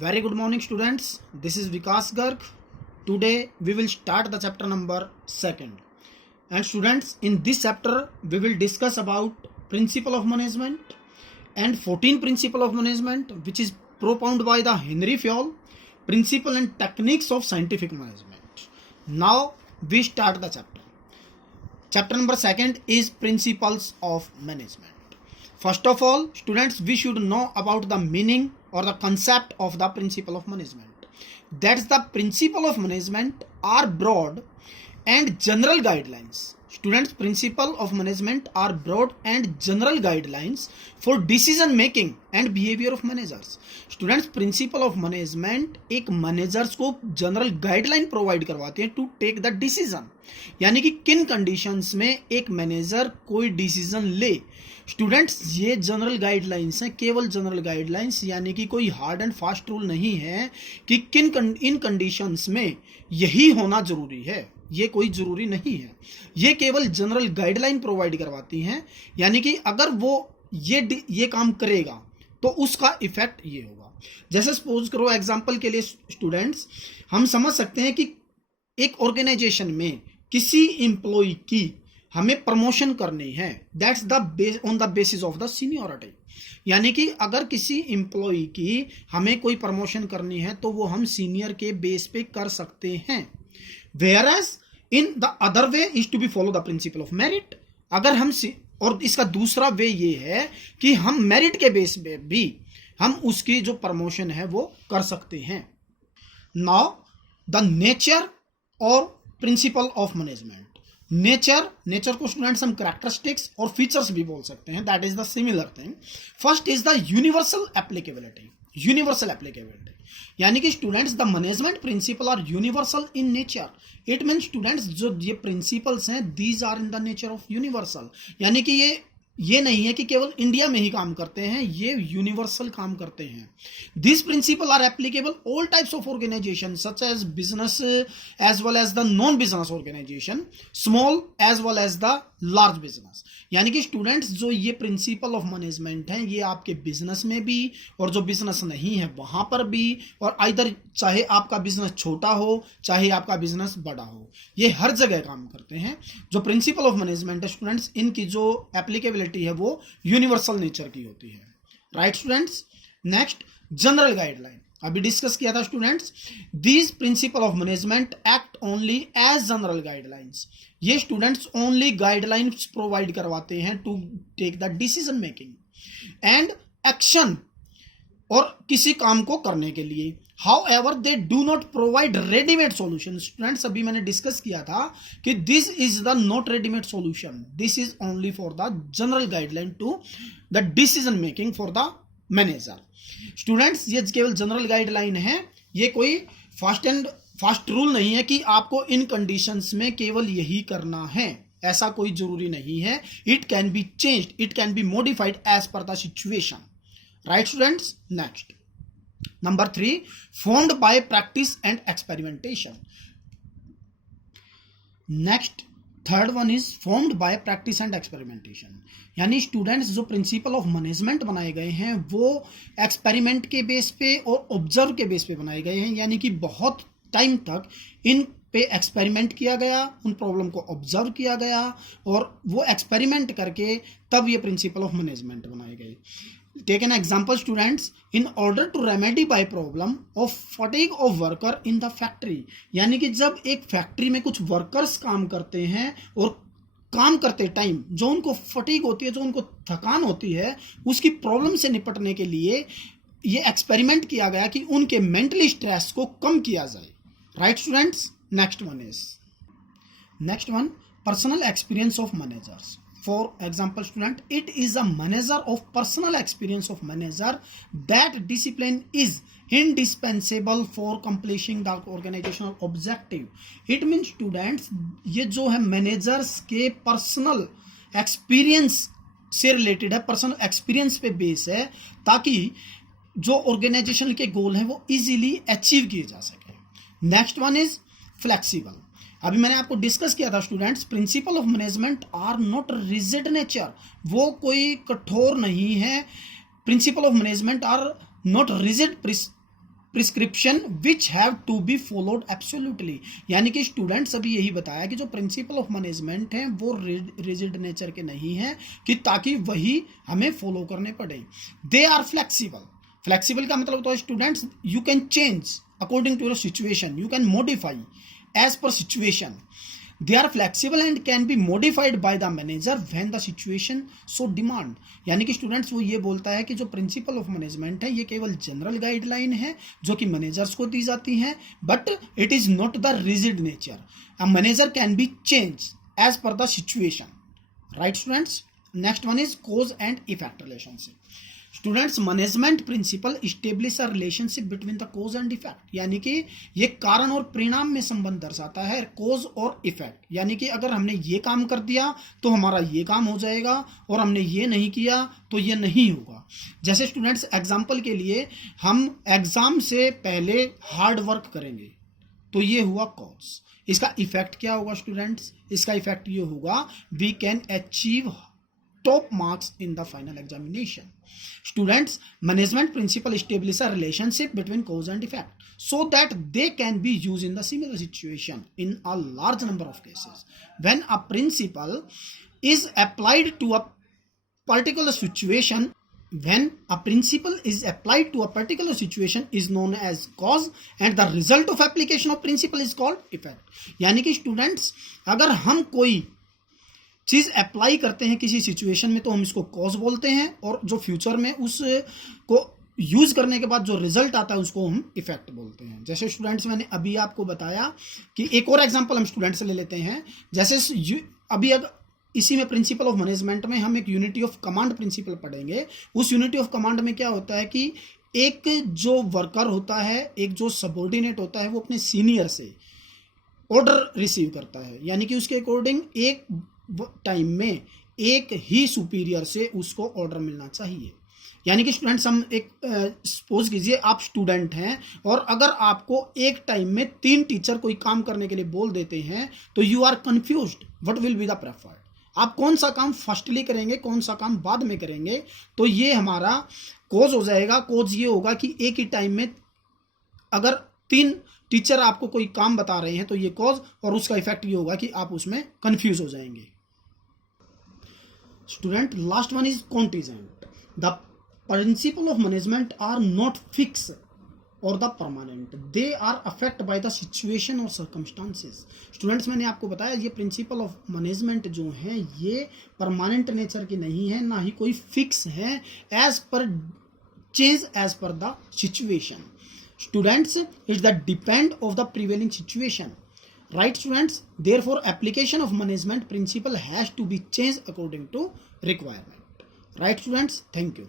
Very good morning, students. This is Vikas Garg. Today we will start the chapter number 2nd. And students, in this chapter we will discuss about principle of management and 14 principle of management, which is propounded by the Henry Fayol, principle and techniques of scientific management. Now we start the chapter. Chapter number 2nd is principles of management. First of all, students, we should know about the meaning or the concept of the principle of management. That's the principle of management are broad and general guidelines. Students, principle of management are broad and general guidelines for decision making and behavior of managers. Students, principle of management एक managers को general guideline provide करवाते हैं to take the decision, यानी कि किन conditions में एक manager कोई डिसीजन ले. स्टूडेंट्स, ये जनरल गाइडलाइंस हैं, केवल जनरल गाइडलाइंस, यानी कि कोई हार्ड एंड फास्ट रूल नहीं है कि इन कंडीशंस में यही होना जरूरी है. ये कोई जरूरी नहीं है. ये केवल जनरल गाइडलाइन प्रोवाइड करवाती हैं, यानी कि अगर वो ये काम करेगा तो उसका इफेक्ट ये होगा. जैसे सपोज करो, एग्जांपल के लिए स्टूडेंट्स, हम समझ सकते हैं कि एक ऑर्गेनाइजेशन में किसी एम्प्लॉय की हमें प्रमोशन करनी है. That's the on the basis of the seniority, यानी कि अगर किसी एम्प्लॉय की हमें कोई प्रमोशन करनी है तो वो हम सीनियर के बेस पे कर सकते हैं. Whereas in the other way is to be follow the principle of merit. अगर हम और इसका दूसरा वे ये है कि हम मेरिट के बेस पे भी हम उसकी जो प्रमोशन है वो कर सकते हैं. नाउ द नेचर और प्रिंसिपल ऑफ मैनेजमेंट. नेचर को स्टूडेंट्स हम कैरेक्टरिस्टिक्स और फीचर्स भी बोल सकते हैं. That is the similar thing. First is the universal applicability. यानी कि students, the management principle are universal in nature. It mean students, जो ये प्रिंसिपल्स हैं these are in the nature of universal, यानी कि ये नहीं है कि केवल इंडिया में ही काम करते हैं, ये यूनिवर्सल काम करते हैं. This principle are applicable all types of organisation such as business as well as the non business organisation, small as well as the large business. यानी कि स्टूडेंट्स, जो ये प्रिंसिपल ऑफ मैनेजमेंट है ये आपके बिजनेस में भी और जो बिजनेस नहीं है वहां पर भी, और इधर चाहे आपका बिजनेस छोटा हो चाहे आपका बिजनेस बड़ा हो, ये हर जगह काम करते हैं. जो प्रिंसिपल ऑफ मैनेजमेंट है स्टूडेंट्स, इनकी जो एप्लीकेबिलिटी है वो यूनिवर्सल नेचर की होती है. Right students. Next, general guideline. अभी डिस्कस किया था students, these principle of management act only as general guidelines. ये स्टूडेंट्स ओनली गाइडलाइंस प्रोवाइड करवाते हैं to take the decision making and action, और किसी काम को करने के लिए. However they do not provide readymade solution. Students, अभी मैंने डिस्कस किया था कि this is the not readymade solution. This is only for the general guideline to the decision making for the manager. Students, ये केवल जनरल गाइडलाइन है, ये कोई फास्ट रूल नहीं है कि आपको इन कंडीशंस में केवल यही करना है. ऐसा कोई जरूरी नहीं है. It can be changed, it can be modified as per the situation. Right students. Next, number 3, formed by practice and experimentation. Next, third one is formed by practice and experimentation. यानी स्टूडेंट्स, जो principle of management बनाए गए हैं वो experiment के base पे और observe के बेस पे बनाए गए हैं. यानी कि बहुत टाइम तक इन पे एक्सपेरिमेंट किया गया, उन प्रॉब्लम को ऑब्जर्व किया गया और वो एक्सपेरिमेंट करके तब ये प्रिंसिपल ऑफ मैनेजमेंट बनाए गए. Take an example, students. In order to remedy by problem of fatigue of worker in the factory. यानी कि जब एक फैक्ट्री में कुछ वर्कर्स काम करते हैं और काम करते टाइम जो उनको फटीग होती है, जो उनको थकान होती है, उसकी प्रॉब्लम से निपटने के लिए ये एक्सपेरिमेंट किया गया कि उनके मेंटली स्ट्रेस को कम किया जाए. Right students. Next one, personal experience of managers. For example, student, it is a manager of personal experience of manager that discipline is indispensable for completing the organizational objective. It means students, ये जो है managers के personal experience से related है, personal experience पे base है, ताकि जो ऑर्गेनाइजेशन के गोल हैं वो इजीली अचीव किए जा सके. Next one is flexible. अभी मैंने आपको डिस्कस किया था students, principle of management are not rigid nature. वो कोई कठोर नहीं है. Principle of management are not rigid prescription which have to be followed absolutely. यानी कि स्टूडेंट्स अभी यही बताया कि जो प्रिंसिपल ऑफ मैनेजमेंट है वो रिजिड नेचर के नहीं है कि ताकि वही हमें फॉलो करने पड़े। They are flexible. फ्लेक्सिबल का मतलब होता है students you can change according to your situation, you can modify as per situation. They are flexible and can be modified by the manager when the situation so demand। यानी कि students वो ये बोलता है कि जो प्रिंसिपल ऑफ मैनेजमेंट है ये केवल जनरल गाइडलाइन है जो कि मैनेजर्स को दी जाती हैं, but it is not the rigid nature. A manager can be change as per the situation, right students. Next one is cause and effect relationship. Students management principle establish a relationship between the cause and effect. यानी कि ये कारण और परिणाम में संबंध दर्शाता है, कॉज और इफेक्ट। यानी कि अगर हमने ये काम कर दिया तो हमारा ये काम हो जाएगा और हमने ये नहीं किया तो ये नहीं होगा। जैसे स्टूडेंट्स एग्जाम्पल के लिए हम एग्जाम से पहले हार्ड वर्क करेंगे तो ये हुआ कॉज। इसका इफेक्ट क्या होगा स्टूडेंट्स? इसका इफेक्ट ये होगा we can achieve top marks in the final examination। Students, management principle establish a relationship between cause and effect so that they can be used in the similar situation in a large number of cases। When a principle is applied to a particular situation, is known as cause and the result of application of principle is called effect। यानी कि students अगर हम कोई चीज़ apply करते हैं किसी situation में तो हम इसको कॉज बोलते हैं, और जो फ्यूचर में उसको यूज़ करने के बाद जो रिजल्ट आता है उसको हम इफेक्ट बोलते हैं। जैसे स्टूडेंट्स मैंने अभी आपको बताया कि एक और एग्जांपल हम स्टूडेंट्स से ले लेते हैं। जैसे अभी अगर इसी में प्रिंसिपल ऑफ मैनेजमेंट में हम एक यूनिटी ऑफ कमांड प्रिंसिपल पढ़ेंगे। उस यूनिटी ऑफ कमांड में क्या होता है कि एक जो वर्कर होता है, एक जो सबऑर्डिनेट होता है, वो अपने सीनियर से ऑर्डर रिसीव करता है। यानी कि उसके अकॉर्डिंग एक टाइम में एक ही सुपीरियर से उसको ऑर्डर मिलना चाहिए। यानी कि स्टूडेंट्स हम एक सपोज कीजिए आप स्टूडेंट हैं और अगर आपको एक टाइम में 3 टीचर कोई काम करने के लिए बोल देते हैं तो you are confused what will be the preferred. आप कौन सा काम फर्स्टली करेंगे, कौन सा काम बाद में करेंगे, तो ये हमारा कॉज हो जाएगा। कॉज ये होगा कि एक ही टाइम में अगर 3 टीचर आपको कोई काम बता रहे हैं तो ये कॉज, और उसका इफेक्ट ये होगा कि आप उसमें कंफ्यूज हो जाएंगे। Student last one is contingent. The principle of management are not fix और the permanent, they are affect by the situation और सर्कमस्टांसेस। स्टूडेंट्स मैंने आपको बताया ये प्रिंसिपल ऑफ मैनेजमेंट जो है ये परमानेंट नेचर की नहीं है, ना ही कोई फिक्स है, as per change as per the situation. Students, it's the depend of the prevailing situation, right students? Therefore application of management principle has to be changed according to requirement, right students? Thank you.